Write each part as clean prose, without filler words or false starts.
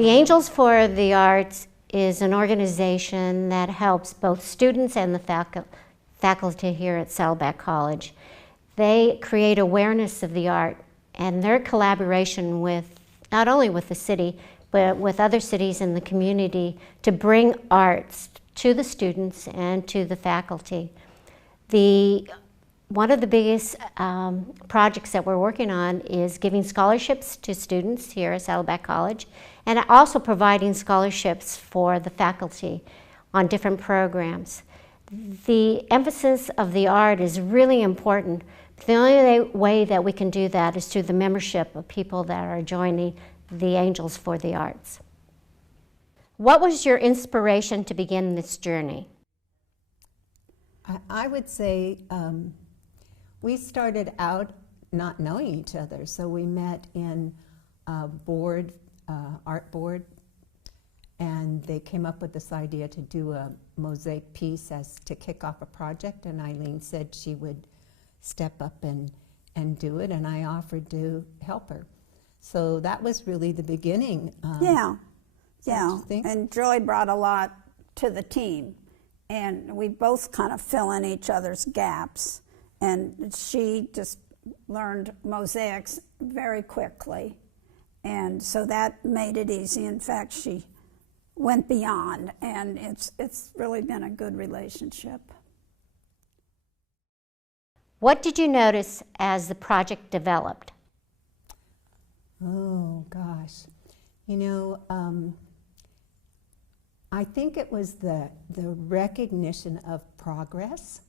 The Angels for the Arts is an organization that helps both students and the faculty here at Saddleback College. They create awareness of the art, and their collaboration with, not only with the city, but with other cities in the community to bring arts to the students and to the faculty. One of the biggest projects that we're working on is giving scholarships to students here at Saddleback College, and also providing scholarships for the faculty on different programs. The emphasis of the art is really important. The only way that we can do that is through the membership of people that are joining the Angels for the Arts. What was your inspiration to begin this journey? I would say we started out not knowing each other, so we met in a art board, and they came up with this idea to do a mosaic piece to kick off a project, and Eileen said she would step up and do it, and I offered to help her. So that was really the beginning. Yeah, and Joy brought a lot to the team, and we both kind of fill in each other's gaps, and she just learned mosaics very quickly, and so that made it easy. In fact, she went beyond, and it's really been a good relationship. What did you notice as the project developed? Oh, gosh. You know, I think it was the recognition of progress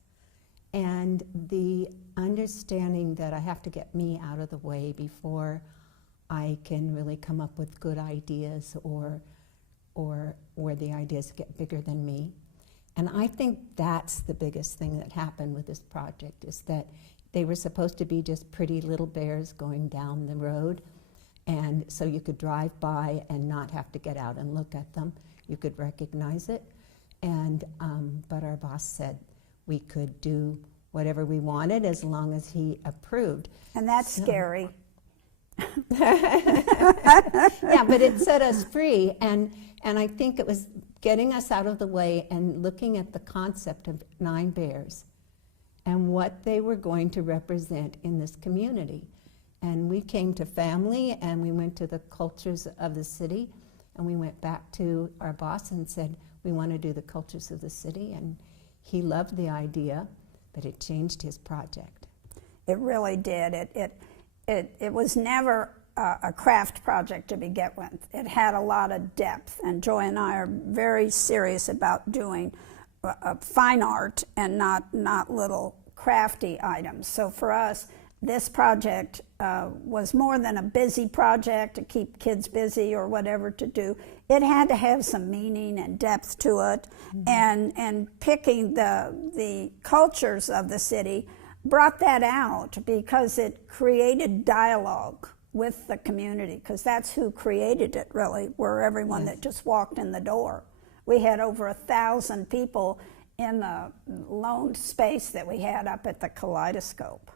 and the understanding that I have to get me out of the way before I can really come up with good ideas or where the ideas get bigger than me. And I think that's the biggest thing that happened with this project, is that they were supposed to be just pretty little bears going down the road, and so you could drive by and not have to get out and look at them. You could recognize it, and but our boss said we could do whatever we wanted as long as he approved. And that's scary. Yeah, but it set us free, and I think it was getting us out of the way and looking at the concept of 9 bears and what they were going to represent in this community. And we came to family, and we went to the cultures of the city, and we went back to our boss and said, we want to do the cultures of the city, and he loved the idea, but it changed his project. It really did. It was never a craft project to begin with. It had a lot of depth, and Joy and I are very serious about doing fine art and not little crafty items. So for us, this project was more than a busy project to keep kids busy or whatever to do. It had to have some meaning and depth to it, and picking the cultures of the city brought that out because it created dialogue with the community, because that's who created it, really, were everyone that just walked in the door. We had over 1,000 people in the lone space that we had up at the Kaleidoscope.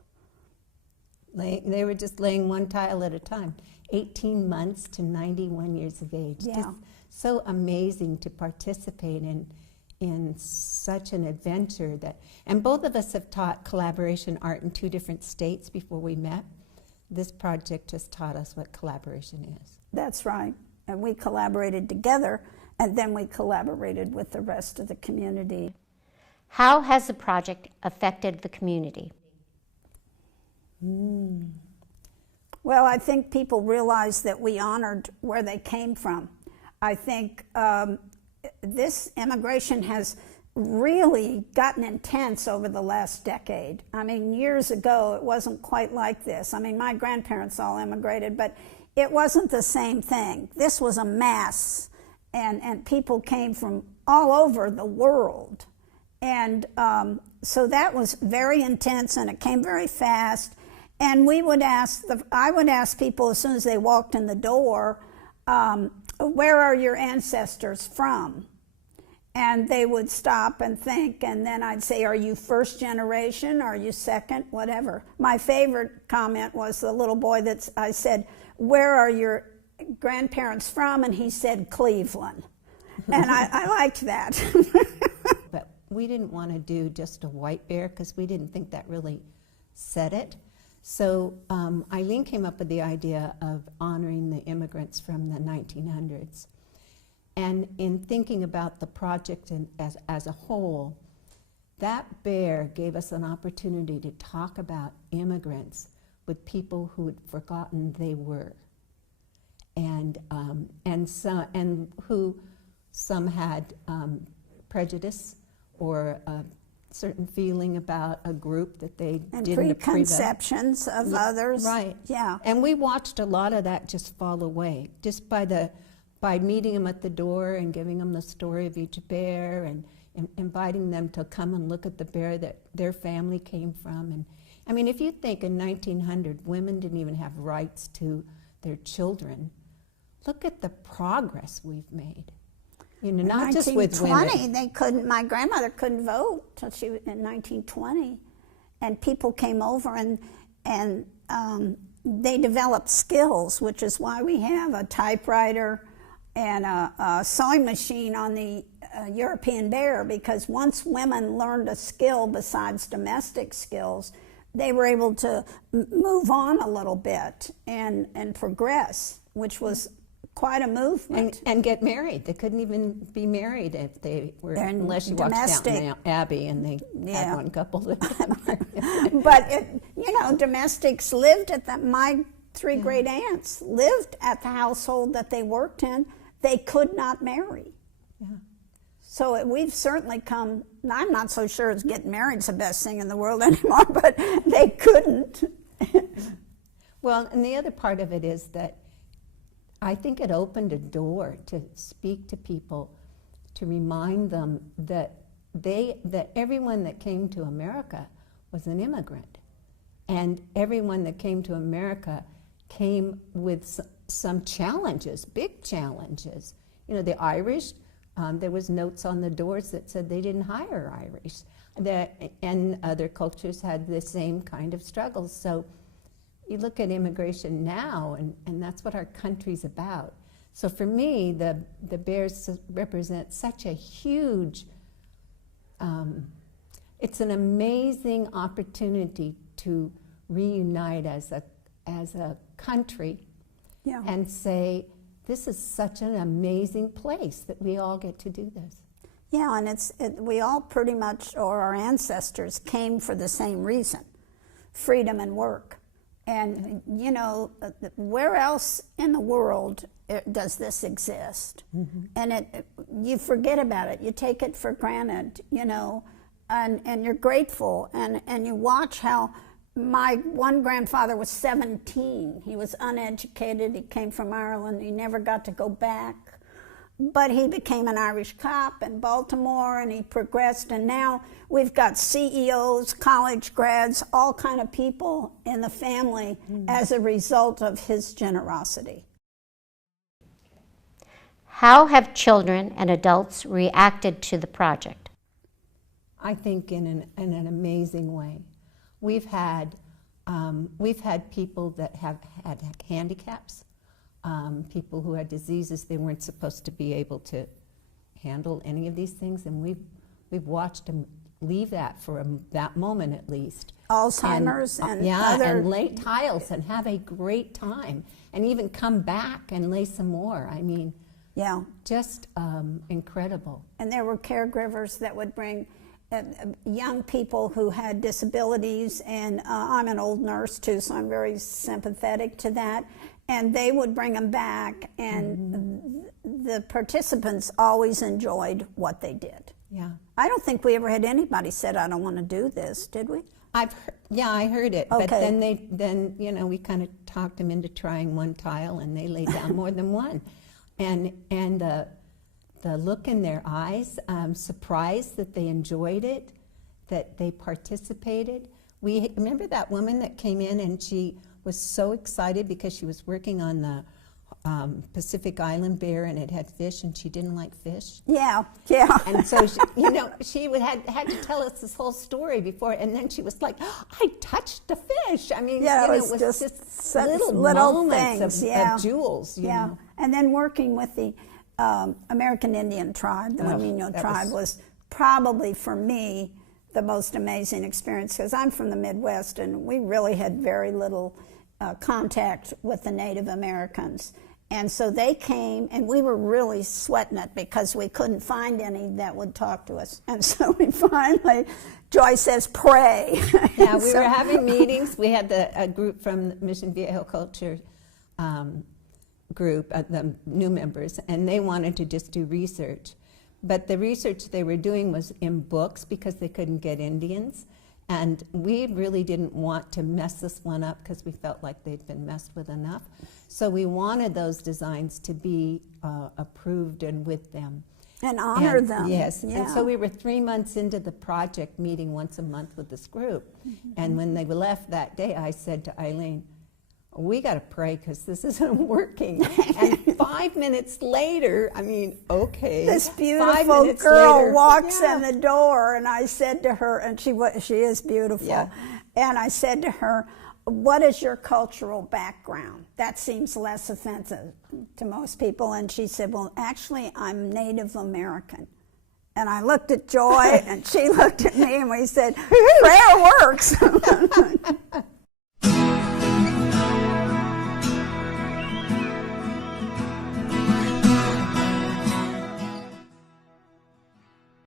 They were just laying one tile at a time, 18 months to 91 years of age. Yeah. Just so amazing to participate in such an adventure. And both of us have taught collaboration art in 2 different states before we met. This project just taught us what collaboration is. That's right. And we collaborated together, and then we collaborated with the rest of the community. How has the project affected the community? Well, I think people realized that we honored where they came from. I think this immigration has really gotten intense over the last decade. I mean, years ago, it wasn't quite like this. I mean, my grandparents all immigrated, but it wasn't the same thing. This was a mass, and people came from all over the world. And so that was very intense, and it came very fast. And I would ask people as soon as they walked in the door, where are your ancestors from? And they would stop and think, and then I'd say, are you first generation? Are you second? Whatever. My favorite comment was the little boy I said, where are your grandparents from, and he said Cleveland. And I liked that. But we didn't want to do just a white bear because we didn't think that really said it. So Eileen came up with the idea of honoring the immigrants from the 1900s. And in thinking about the project as a whole, that bear gave us an opportunity to talk about immigrants with people who had forgotten they were, and who some had prejudice or a certain feeling about a group that they And didn't approve of. preconceptions of others. Right. Yeah. And we watched a lot of that just fall away, just by meeting them at the door and giving them the story of each bear and inviting them to come and look at the bear that their family came from. And I mean, if you think in 1900 women didn't even have rights to their children, look at the progress we've made. You know, not just with women. 1920, they couldn't. My grandmother couldn't vote till she was in 1920, and people came over and they developed skills, which is why we have a typewriter and a sewing machine on the European bear, because once women learned a skill besides domestic skills, they were able to move on a little bit and progress, which was quite a movement. And get married. They couldn't even be married if they were, unless you watched Downton Abbey and they had one couple that got married. But domestics lived at my three great aunts lived at the household that they worked in. They could not marry. Yeah. So we've certainly come. I'm not so sure it's getting married's the best thing in the world anymore, but they couldn't. Well, and the other part of it is that I think it opened a door to speak to people, to remind them that everyone that came to America was an immigrant, and everyone that came to America came with some challenges, big challenges. You know, the Irish, there was notes on the doors that said they didn't hire Irish, and other cultures had the same kind of struggles. So you look at immigration now, and that's what our country's about. So for me, the bears represent such a huge, it's an amazing opportunity to reunite as a country, Yeah. and say, this is such an amazing place that we all get to do this. Yeah, and we all pretty much, or our ancestors, came for the same reason: freedom and work. And, you know, where else in the world does this exist? Mm-hmm. And you forget about it. You take it for granted, you know, and you're grateful. And you watch how my one grandfather was 17. He was uneducated. He came from Ireland. He never got to go back. But he became an Irish cop in Baltimore, and he progressed, and now we've got CEOs, college grads, all kind of people in the family as a result of his generosity. How have children and adults reacted to the project? I think in an amazing way. We've had people that have had handicaps. People who had diseases they weren't supposed to be able to handle any of these things, and we've watched them leave that for that moment at least. Alzheimer's and other... and lay tiles and have a great time, and even come back and lay some more. I mean, yeah, just incredible. And there were caregivers that would bring young people who had disabilities, and I'm an old nurse too, so I'm very sympathetic to that. And they would bring them back, and the participants always enjoyed what they did. Yeah. I don't think we ever had anybody said, "I don't want to do this," did we? I heard it, Okay. but then you know, we kind of talked them into trying one tile, and they laid down more than one, and the look in their eyes, surprised that they enjoyed it, that they participated. We remember that woman that came in, and she was so excited because she was working on the Pacific Island bear, and it had fish, and she didn't like fish. Yeah, yeah. And so, she had to tell us this whole story before, and then she was like, I touched the fish. I mean, Yeah, it was just such little things, moments of jewels, you know. And then working with the American Indian tribe, the Wendigo that tribe, was probably, for me, the most amazing experience, because I'm from the Midwest, and we really had very little contact with the Native Americans. And so they came, and we were really sweating it because we couldn't find any that would talk to us. And so we finally, Joy says, pray. Yeah, we were having meetings. We had a group from the Mission Viejo Culture group, the new members, and they wanted to just do research. But the research they were doing was in books because they couldn't get Indians. And we really didn't want to mess this one up because we felt like they'd been messed with enough. So we wanted those designs to be approved and with them. And honor them. Yes. Yeah. And so we were 3 months into the project, meeting once a month with this group. And when they left that day, I said to Eileen, we got to pray because this isn't working. And 5 minutes later, I mean, okay. This 5 beautiful minutes girl later, walks yeah. in the door, and I said to her, and she is beautiful, Yeah. and I said to her, what is your cultural background? That seems less offensive to most people. And she said, well, actually, I'm Native American. And I looked at Joy, and she looked at me, and we said, prayer works.